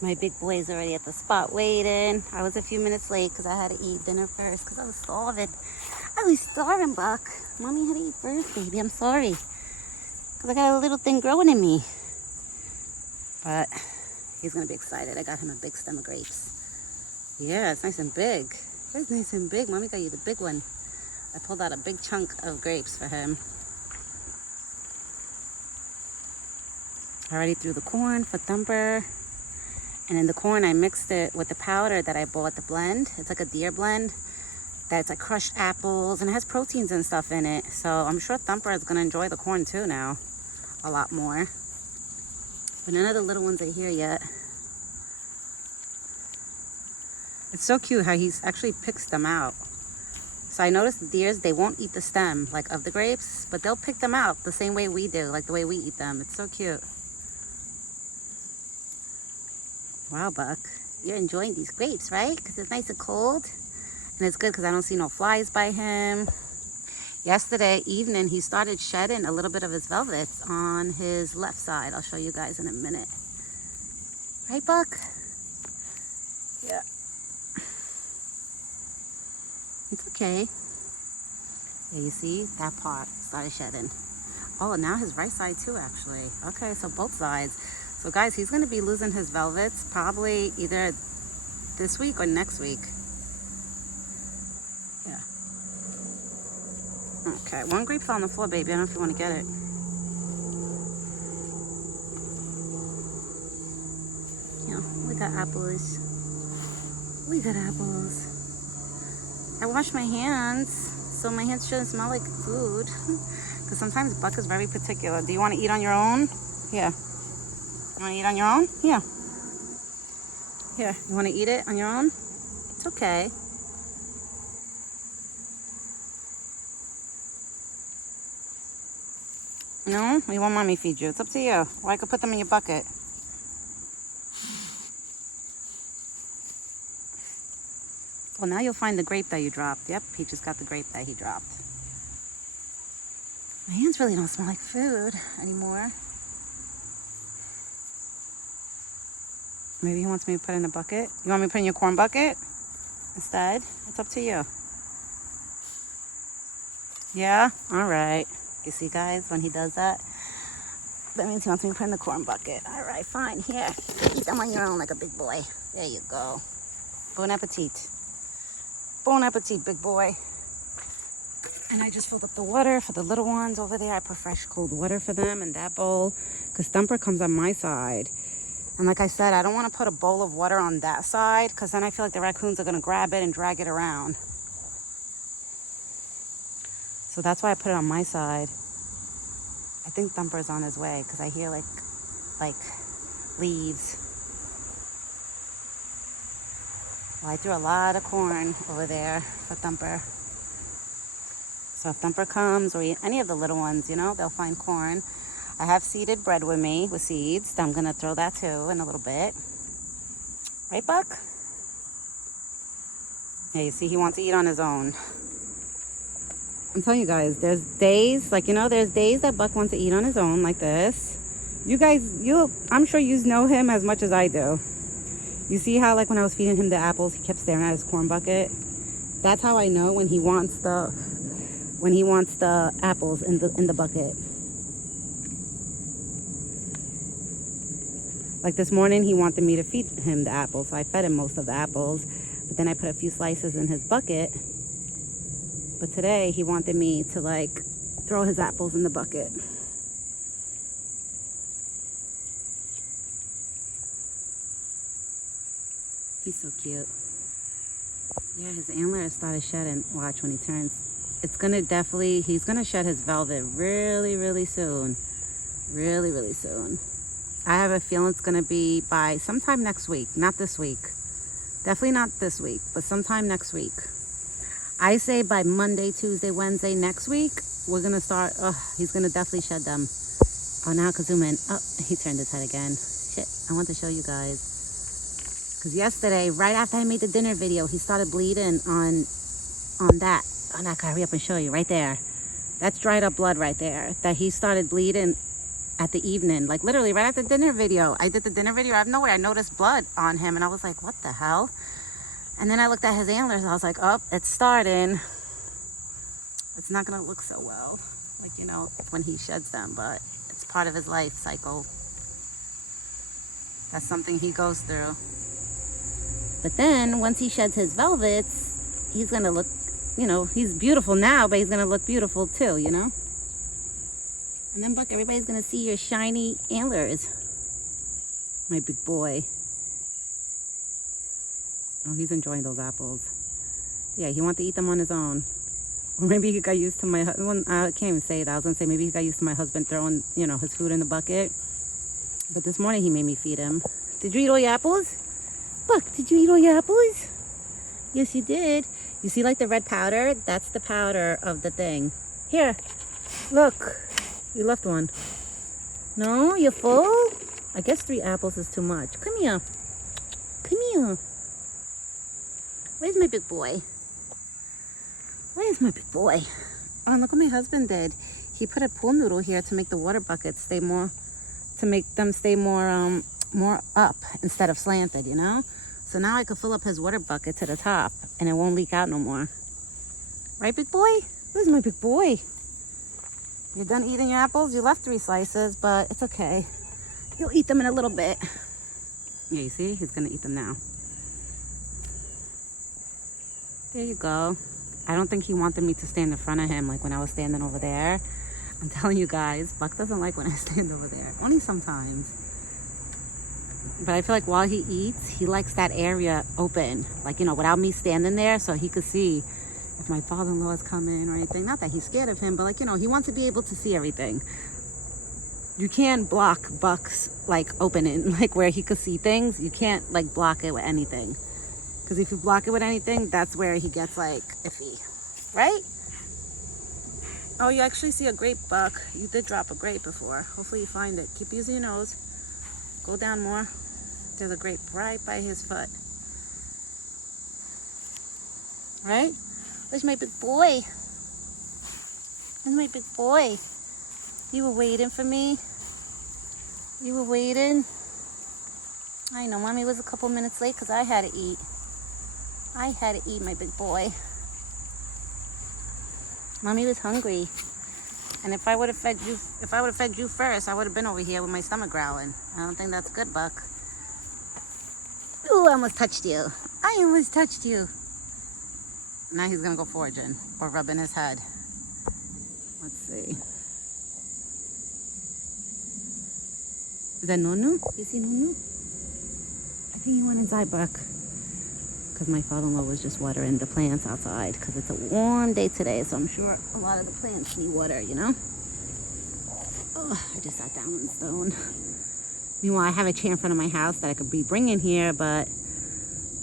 My big boy's already at the spot waiting. I was a few minutes late because I had to eat dinner first because I was starving. I was starving, Buck. Mommy had to eat first, baby. I'm sorry. Because I got a little thing growing in me. But he's going to be excited. I got him a big stem of grapes. Yeah, it's nice and big. It's nice and big. Mommy got you the big one. I pulled out a big chunk of grapes for him. I already threw the corn for Thumper. And in the corn, I mixed it with the powder that I bought, the blend. It's like a deer blend. That's like crushed apples and it has proteins and stuff in it. So I'm sure Thumper is gonna enjoy the corn too now. A lot more. But none of the little ones are here yet. It's so cute how he actually picks them out. So I noticed the deers, they won't eat the stem like of the grapes, but they'll pick them out the same way we do, like the way we eat them. It's so cute. Wow, Buck, you're enjoying these grapes, right? Because it's nice and cold. And it's good because I don't see no flies by him. Yesterday evening, he started shedding a little bit of his velvets on his left side. I'll show you guys in a minute. Right, Buck? Yeah. It's okay. Yeah, you see? That part started shedding. Oh, now his right side too, actually. Okay, so both sides. So guys, he's going to be losing his velvets probably either this week or next week. Yeah. Okay, one grape fell on the floor, baby. I don't know if you want to get it. Yeah, we got apples. We got apples. I washed my hands, so my hands shouldn't smell like food. Because sometimes Buck is very particular. Do you want to eat on your own? Yeah. You want to eat on your own? Yeah. Here, you want to eat it on your own? It's okay. No? Or you want mommy feed you? It's up to you. Or I could put them in your bucket. Well, now you'll find the grape that you dropped. Yep, he just got the grape that he dropped. My hands really don't smell like food anymore. Maybe he wants me to put in a bucket. You want me to put in your corn bucket instead? It's up to you. Yeah? All right. You see, guys, when he does that, that means he wants me to put in the corn bucket. All right, fine. Here. Eat them on your own like a big boy. There you go. Bon appetit. Bon appetit, big boy. And I just filled up the water for the little ones over there. I put fresh cold water for them in that bowl because Thumper comes on my side. And like I said, I don't want to put a bowl of water on that side because then I feel like the raccoons are going to grab it and drag it around. So that's why I put it on my side. I think Thumper's on his way because I hear like leaves. Well, I threw a lot of corn over there for Thumper. So if Thumper comes or any of the little ones, you know, they'll find corn. I have seeded bread with me with seeds. I'm going to throw that too in a little bit. Right, Buck? Yeah, you see, he wants to eat on his own. I'm telling you guys, there's days, like, you know, there's days that Buck wants to eat on his own like this. You guys, I'm sure you know him as much as I do. You see how, like, when I was feeding him the apples, he kept staring at his corn bucket? That's how I know when he wants the apples in the bucket. Like this morning, he wanted me to feed him the apples, so I fed him most of the apples. But then I put a few slices in his bucket. But today, he wanted me to, like, throw his apples in the bucket. He's so cute. Yeah, his antler started shedding. Watch when he turns. It's gonna definitely, he's gonna shed his velvet really, really soon. Really, really soon. I have a feeling it's gonna be by sometime next week, not this week. Definitely not this week, but sometime next week. I say by Monday, Tuesday, Wednesday next week, we're gonna start, he's gonna definitely shed them. Oh, now I can zoom in. Oh, he turned his head again. Shit, I want to show you guys. Because yesterday, right after I made the dinner video, he started bleeding on that. Oh, now I can hurry up and show you right there. That's dried up blood right there. That he started bleeding at the evening, like literally right after the dinner video. I did the dinner video out of nowhere. I noticed blood on him and I was like, what the hell? And then I looked at his antlers and I was like, oh, it's starting. It's not gonna look so well, like, you know, when he sheds them, but it's part of his life cycle. That's something he goes through. But then once he sheds his velvets, he's gonna look, you know, he's beautiful now, but he's gonna look beautiful too, you know? And then, Buck, everybody's gonna see your shiny antlers. My big boy. Oh, he's enjoying those apples. Yeah, he wants to eat them on his own. Or maybe he got used to my husband. I can't even say that. I was gonna say maybe he got used to my husband throwing, you know, his food in the bucket. But this morning he made me feed him. Did you eat all your apples? Buck, did you eat all your apples? Yes, you did. You see like the red powder? That's the powder of the thing. Here, look. You left one. No, you're full? I guess 3 apples is too much. Come here. Come here. Where's my big boy? Where's my big boy? Oh, and look what my husband did. He put a pool noodle here to make the water buckets stay more, to make them stay more, more up instead of slanted, you know? So now I could fill up his water bucket to the top and it won't leak out no more. Right, big boy? Where's my big boy? You're done eating your apples? You left 3 slices, but it's okay. You'll eat them in a little bit. Yeah, you see? He's gonna eat them now. There you go. I don't think he wanted me to stand in front of him like when I was standing over there. I'm telling you guys, Buck doesn't like when I stand over there. Only sometimes. But I feel like while he eats, he likes that area open. Like, you know, without me standing there so he could see if my father-in-law is coming or anything. Not that he's scared of him, but like, you know, he wants to be able to see everything. You can't block Buck's like opening, like where he could see things. You can't like block it with anything. Because if you block it with anything, that's where he gets like iffy, right? Oh, you actually see a grape, Buck. You did drop a grape before. Hopefully you find it. Keep using your nose. Go down more. There's a grape right by his foot. Right? Where's my big boy? Where's my big boy? You were waiting for me? You were waiting? I know, Mommy was a couple minutes late because I had to eat. I had to eat, my big boy. Mommy was hungry. And if I would have fed you first, I would have been over here with my stomach growling. I don't think that's good, Buck. Ooh, I almost touched you. I almost touched you. Now he's gonna go foraging or rubbing his head. Let's see. Is that Nunu? You see Nunu? I think he went inside, Buck. Because my father-in-law was just watering the plants outside because it's a warm day today, so I'm sure a lot of the plants need water, you know? Oh, I just sat down on the stone. Meanwhile, I have a chair in front of my house that I could be bringing here, but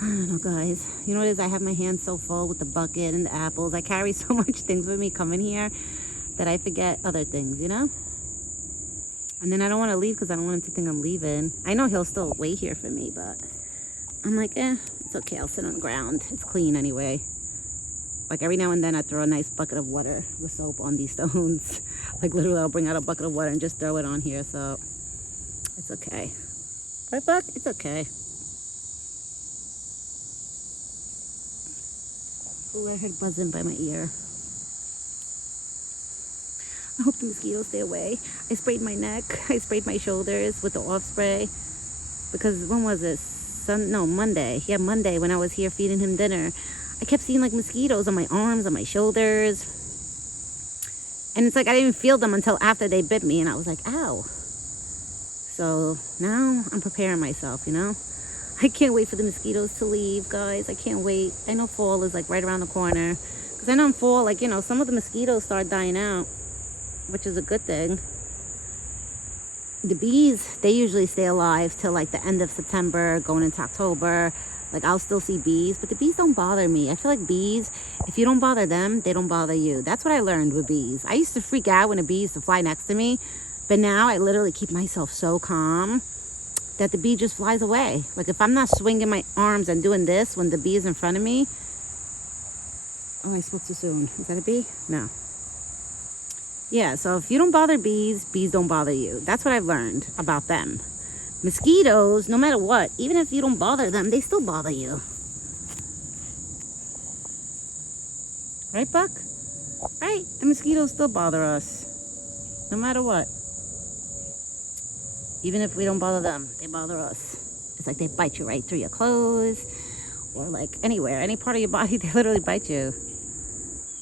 I don't know, guys. You know what it is? I have my hands so full with the bucket and the apples. I carry so much things with me coming here that I forget other things, you know? And then I don't want to leave because I don't want him to think I'm leaving. I know he'll still wait here for me, but I'm like, it's okay. I'll sit on the ground. It's clean anyway. Like every now and then I throw a nice bucket of water with soap on these stones. Like literally I'll bring out a bucket of water and just throw it on here, so it's okay. Right, Buck? It's okay. Oh, I heard buzzing by my ear. I hope the mosquitoes stay away. I sprayed my neck. I sprayed my shoulders with the off spray. Because when was this? Monday. Yeah, Monday when I was here feeding him dinner. I kept seeing like mosquitoes on my arms, on my shoulders. And it's like I didn't even feel them until after they bit me. And I was like, ow. So now I'm preparing myself, you know. I can't wait for the mosquitoes to leave, guys. I can't wait. I know fall is like right around the corner. Because I know in fall, like, you know, some of the mosquitoes start dying out, which is a good thing. The bees, they usually stay alive till like the end of September, going into October. Like I'll still see bees, but the bees don't bother me. I feel like bees, if you don't bother them, they don't bother you. That's what I learned with bees. I used to freak out when a bee used to fly next to me, but now I literally keep myself so calm that the bee just flies away. Like if I'm not swinging my arms and doing this when the bee is in front of me. Oh, I spoke too soon. Is that a bee? No. Yeah, so if you don't bother bees, bees don't bother you. That's what I've learned about them. Mosquitoes, no matter what, even if you don't bother them, they still bother you. Right, Buck? Right? The mosquitoes still bother us, no matter what. Even if we don't bother them, they bother us. It's like they bite you right through your clothes or like anywhere, any part of your body, they literally bite you.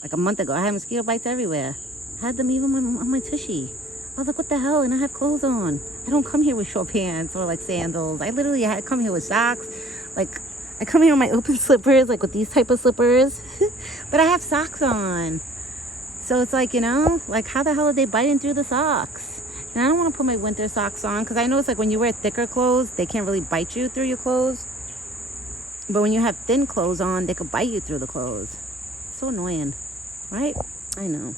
Like a month ago, I had mosquito bites everywhere. I had them even on my tushy. I was like, what the hell? And I have clothes on. I don't come here with short pants or like sandals. I literally come here with socks. Like, I come here with my open slippers, like with these type of slippers. But I have socks on. So it's like, you know, like how the hell are they biting through the socks? And I don't want to put my winter socks on because I know it's like when you wear thicker clothes, they can't really bite you through your clothes. But when you have thin clothes on, they could bite you through the clothes. It's so annoying, right? I know.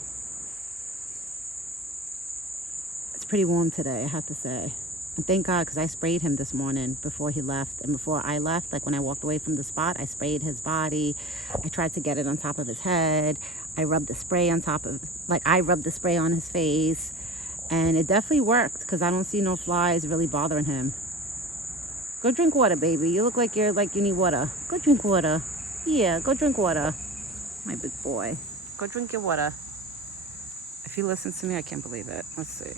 It's pretty warm today, I have to say. And thank God, because I sprayed him this morning before he left. And before I left, like when I walked away from the spot, I sprayed his body. I tried to get it on top of his head. I rubbed the spray on top of, like I rubbed the spray on his face. And it definitely worked because I don't see no flies really bothering him. Go drink water, baby. You look like you need water. Go drink water. Yeah, go drink water. My big boy. Go drink your water. If he listens to me, I can't believe it. Let's see.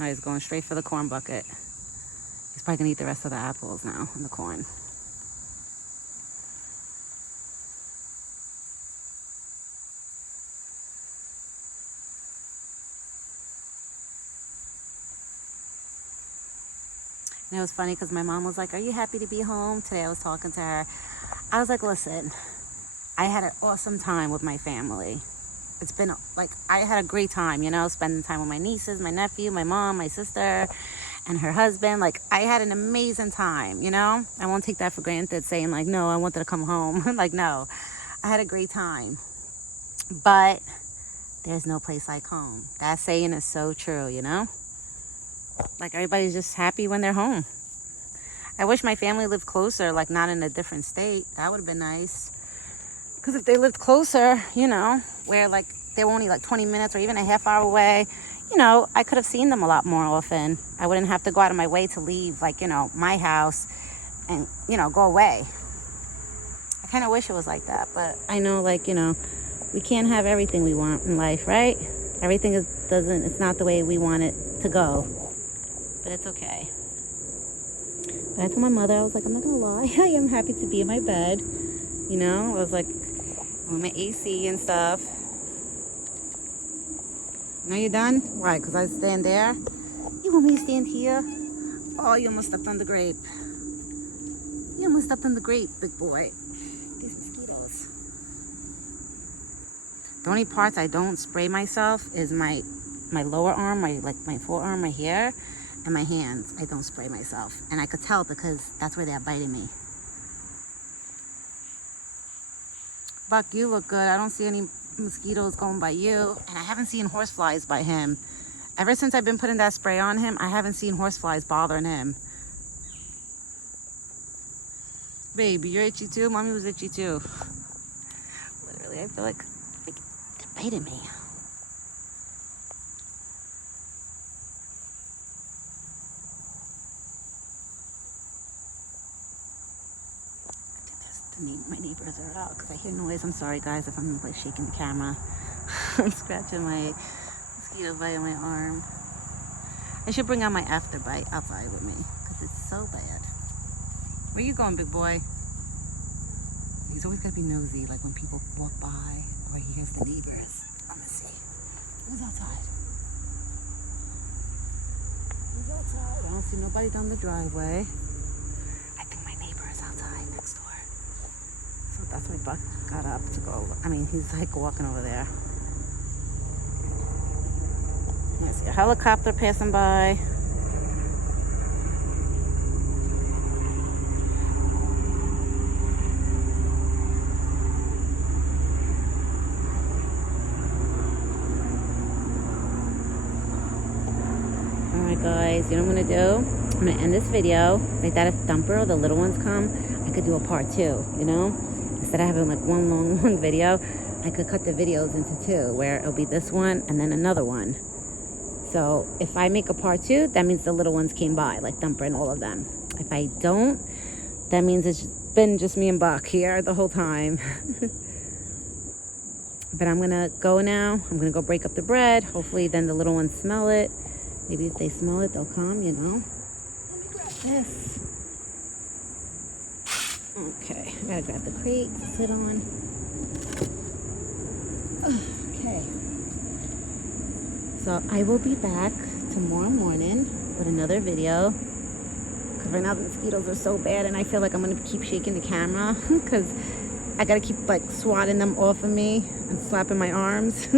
Now he's going straight for the corn bucket. He's probably gonna eat the rest of the apples now and the corn. And it was funny because my mom was like, are you happy to be home? Today I was talking to her. I was like, listen, I had an awesome time with my family. It's been like, I had a great time, you know, spending time with my nieces, my nephew, my mom, my sister, and her husband. Like, I had an amazing time, you know? I won't take that for granted saying like, no, I wanted to come home. Like, no, I had a great time. But there's no place like home. That saying is so true, you know? Like, everybody's just happy when they're home. I wish my family lived closer, like not in a different state. That would have been nice. Because if they lived closer, you know, where like they were only like 20 minutes or even a half hour away, you know, I could have seen them a lot more often. I wouldn't have to go out of my way to leave, like, you know, my house and, you know, go away. I kind of wish it was like that. But I know, like, you know, we can't have everything we want in life, right? Everything it's not the way we want it to go. But it's okay. But I told my mother, I was like, I'm not gonna lie, I am happy to be in my bed. You know, I was like, with my AC and stuff. Now you're done? Why? Because I stand there? You want me to stand here? Oh, you almost stepped on the grape. You almost stepped on the grape, big boy. These mosquitoes. The only parts I don't spray myself is my lower arm, my forearm right here, and my hands. I don't spray myself. And I could tell because that's where they're biting me. Buck, you look good. I don't see any mosquitoes going by you. And I haven't seen horseflies by him. Ever since I've been putting that spray on him, I haven't seen horseflies bothering him. Baby, you're itchy too? Mommy was itchy too. Literally, I feel like they're biting me. My neighbors are out because I hear noise. I'm sorry guys if I'm like shaking the camera. I'm scratching my mosquito bite on my arm. I should bring out my after bite outside with me because it's so bad. Where you going, big boy? He's always got to be nosy, like when people walk by or he hears the neighbors. Let me see. Who's outside? Who's outside? I don't see nobody down the driveway. I think my neighbor is outside next door. So that's why Buck got up to go. I mean, he's like walking over there. I see a helicopter passing by. Alright guys, you know what I'm going to do? I'm going to end this video. Like that if Thumper or the little ones come, I could do a part 2, you know? Instead of having like one long video, I could cut the videos into two, where it'll be this one and then another one. So if I make a part 2, that means the little ones came by, like Thumper and all of them. If I don't, that means it's been just me and Buck here the whole time. But I'm gonna go now. I'm gonna go break up the bread. Hopefully then the little ones smell it. Maybe if they smell it, they'll come, you know. This. Okay, I gotta grab the crate to sit on. Okay. So I will be back tomorrow morning with another video. Because right now the mosquitoes are so bad and I feel like I'm gonna keep shaking the camera because I gotta keep like swatting them off of me and slapping my arms.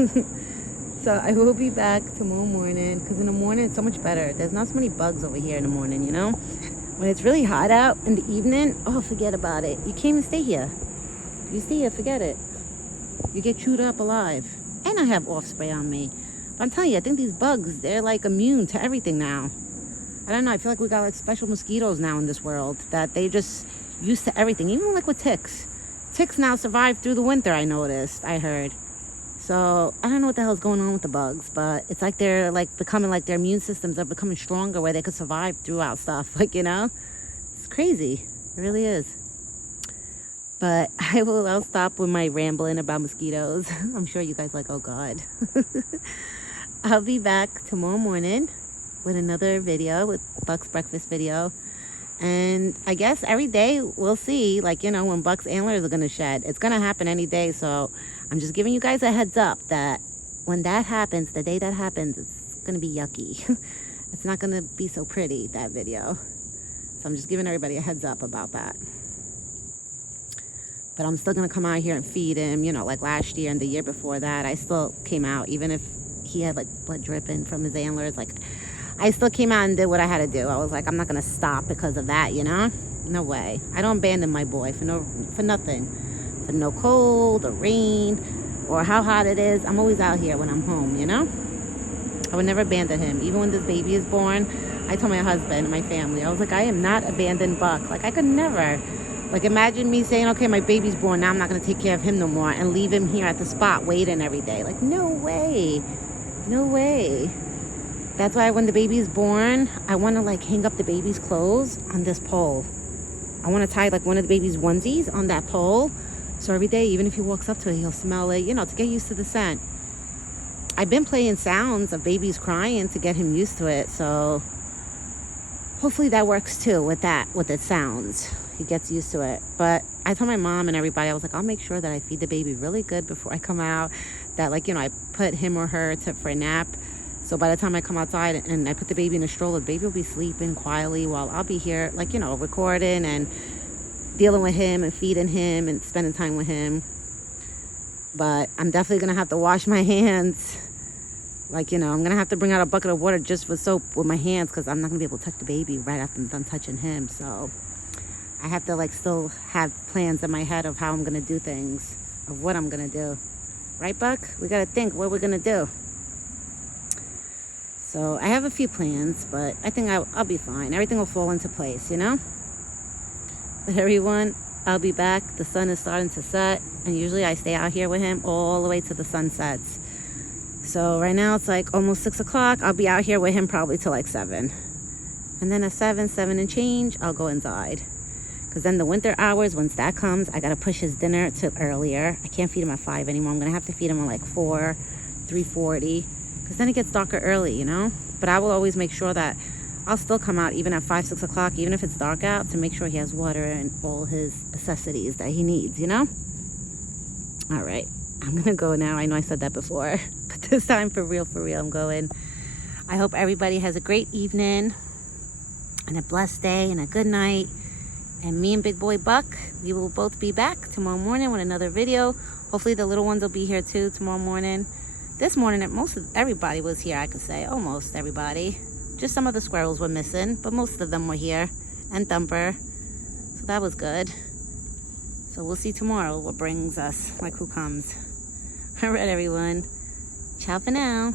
So I will be back tomorrow morning because in the morning it's so much better. There's not so many bugs over here in the morning, you know? When it's really hot out in the evening, oh, forget about it. You can't even stay here. You stay here, forget it. You get chewed up alive. And I have off spray on me. But I'm telling you, I think these bugs, they're like immune to everything now. I don't know, I feel like we got like special mosquitoes now in this world that they just used to everything, even like with ticks. Ticks now survive through the winter, I noticed, I heard. So I don't know what the hell's going on with the bugs, but it's like they're like becoming like their immune systems are becoming stronger where they could survive throughout stuff. Like, you know, it's crazy. It really is. But I'll stop with my rambling about mosquitoes. I'm sure you guys like, oh God. I'll be back tomorrow morning with another video, with Buck's breakfast video. And I guess every day we'll see, like, you know, when Buck's antlers are going to shed. It's going to happen any day. So I'm just giving you guys a heads up that when that happens, the day that happens, it's going to be yucky. It's not going to be so pretty, that video. So I'm just giving everybody a heads up about that. But I'm still going to come out here and feed him, you know, like last year and the year before that. I still came out, even if he had like blood dripping from his antlers, like I still came out and did what I had to do. I was like, I'm not going to stop because of that, you know? No way. I don't abandon my boy for nothing. For no cold or rain or how hot it is. I'm always out here when I'm home, you know? I would never abandon him. Even when this baby is born, I told my husband and my family, I was like, I am not abandoned Buck. Like, I could never. Like, imagine me saying, okay, my baby's born, now I'm not going to take care of him no more and leave him here at the spot waiting every day. Like, no way. No way. That's why when the baby is born, I want to like hang up the baby's clothes on this pole. I want to tie like one of the baby's onesies on that pole. So every day, even if he walks up to it, he'll smell it, you know, to get used to the scent. I've been playing sounds of babies crying to get him used to it. So hopefully that works too with the sounds. He gets used to it. But I told my mom and everybody, I was like, I'll make sure that I feed the baby really good before I come out. That like, you know, I put him or her for a nap. So by the time I come outside and I put the baby in a stroller, the baby will be sleeping quietly while I'll be here, like, you know, recording and dealing with him and feeding him and spending time with him. But I'm definitely going to have to wash my hands. Like, you know, I'm going to have to bring out a bucket of water just for soap with my hands because I'm not going to be able to touch the baby right after I'm done touching him. So I have to, like, still have plans in my head of how I'm going to do things, of what I'm going to do. Right, Buck? We got to think what we're going to do. So I have a few plans, but I think I'll be fine. Everything will fall into place, you know? But everyone, I'll be back. The sun is starting to set, and usually I stay out here with him all the way to the sun sets. So right now it's like almost 6 o'clock. I'll be out here with him probably till like 7. And then at 7 and change, I'll go inside. Because then the winter hours, once that comes, I got to push his dinner to earlier. I can't feed him at 5 anymore. I'm going to have to feed him at like 4, 3:40. Because then it gets darker early, you know? But I will always make sure that I'll still come out even at 5, 6 o'clock, even if it's dark out, to make sure he has water and all his necessities that he needs, you know? All right. I'm going to go now. I know I said that before. But this time, for real, I'm going. I hope everybody has a great evening and a blessed day and a good night. And me and Big Boy Buck, we will both be back tomorrow morning with another video. Hopefully the little ones will be here too tomorrow morning. This morning, everybody was here, I could say. Almost everybody. Just some of the squirrels were missing, but most of them were here. And Thumper. So that was good. So we'll see tomorrow what brings us, like who comes. All right, everyone. Ciao for now.